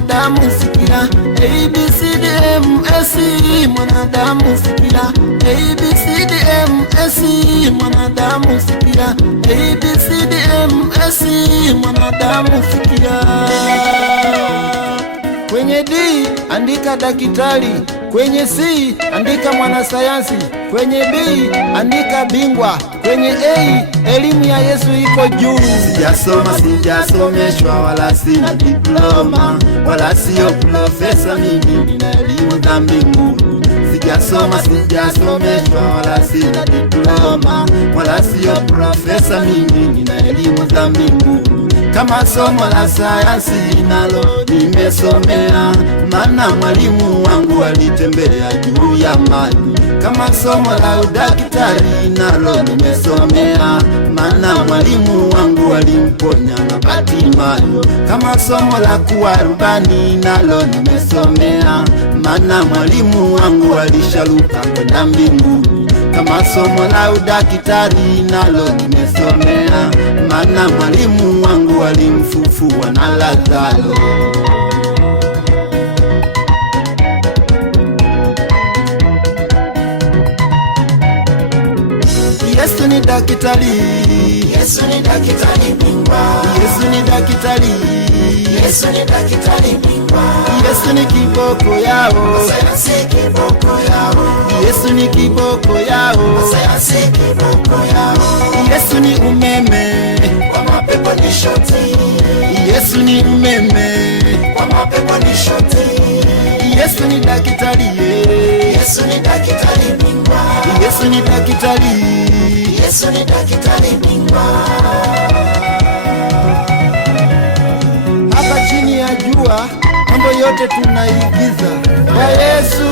mwanadamu sikia, ABCDMS mwanadamu sikia, ABCDMS mwanadamu sikia, ABCDMS mwanadamu sikia. Kwenye D andika daktari, kwenye C andika mwanasayansi, kwenye B andika bingwa, kwenye A elimu ya Yesu iko juu. Sijasoma, sijasomeshwa, wala sina diploma, wala sio profesa, mimi nina elimu za mbinguni. Sijasoma, sijasomeshwa, wala sina diploma, wala sio profesa, mimi nina elimu za mbinguni. Kama somo la sayansi nalo nimesomea, maana mwalimu wangu alitembea juu ya maji. Kama somo la udaktari nalo nimesomea, maana mwalimu wangu alimponya na Bartimayo. Kama somo la kuwa rubani nalo nimesomea, maana mwalimu wangu alisharuka kwenda mbinguni. Kama somo la udaktari nalo nimesomea, maana mwalimu wangu alimfufua na Lazaro. Yesu ni daktari, Yesu ni daktari bingwa, Yesu ni daktari, Yesu ni daktari bingwa, Yesu ni kiboko yao, sayansi kiboko yao, Yesu ni kiboko yao, sayansi kiboko yao. Yesu ni umeme, kwa mapepo ni shoti, Yesu ni umeme, kwa mapepo ni shoti. Yesu ni daktari, Yesu ni daktari bingwa, Yesu ni daktari, Yesu ni daktari bingwa. hapa chini ya jua mambo yote tunaigiza kwa Yesu.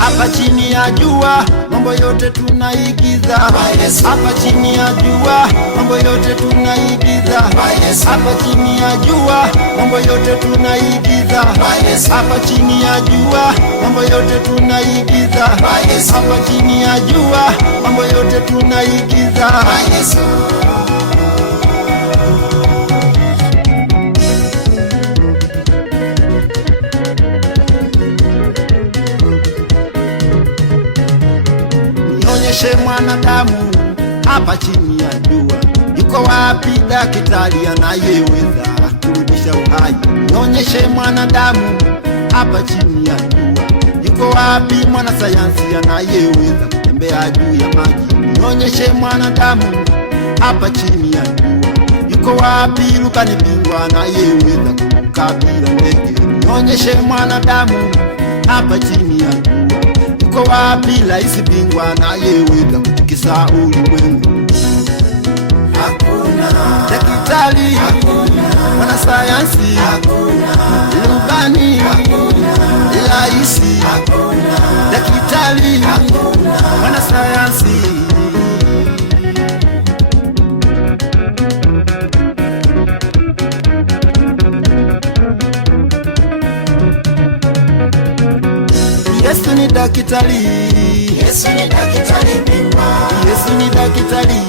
Hapa chini ya jua mambo yote tunaigiza kwa Yesu. Hapa chini ya jua mambo yote tunaigiza kwa Yesu. Hapa chini ya jua mambo yote tunaigiza kwa Yesu. Hapa chini ya jua mambo yote tunaigiza kwa Yesu. Hapa chini ya jua mambo yote tunaigiza kwa Yesu. Nionyeshe mwanadamu hapa chini ya jua, yuko wapi daktari anayeweza kurudisha uhai? Nionyeshe mwanadamu hapa chini ya jua, yuko wapi mwanasayansi anayeweza kutembea juu ya maji? Nionyeshe mwanadamu hapa chini ya jua, yuko wapi rubani bingwa anayeweza kuruka bila ndege? Nionyeshe mwanadamu hapa chini ya jua, yuko wapi rais bingwa anayeweza kutikisa ulimwengu? Hakuna Daktari, mwanasayansi, rubani, rais, daktari, mwanasayansi. Yesu ni daktari, Yesu ni daktari bingwa, Yesu ni daktari,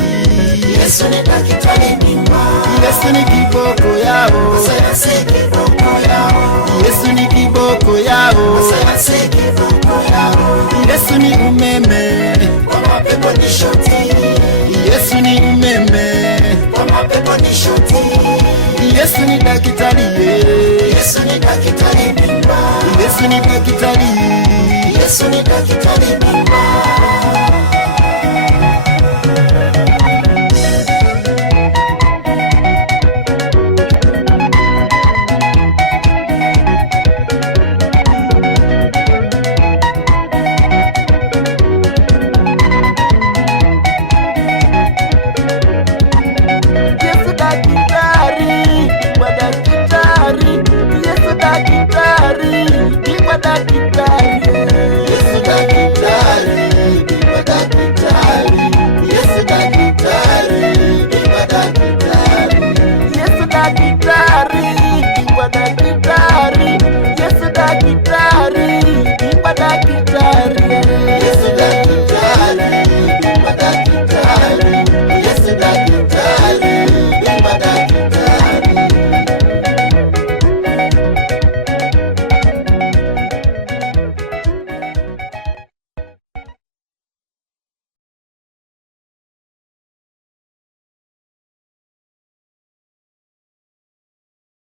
Yesu ni daktari bingwa, Yesu ni kiboko yao, sayansi kiboko yao, Yesu ni kiboko yao, sayansi kiboko yao. Yesu ni umeme, kwa mapepo ni shoti, Yesu ni umeme, kwa mapepo ni shoti. Yesu ni daktari, Yesu ni daktari bingwa, Yesu ni daktari, Yesu ni daktari bingwa.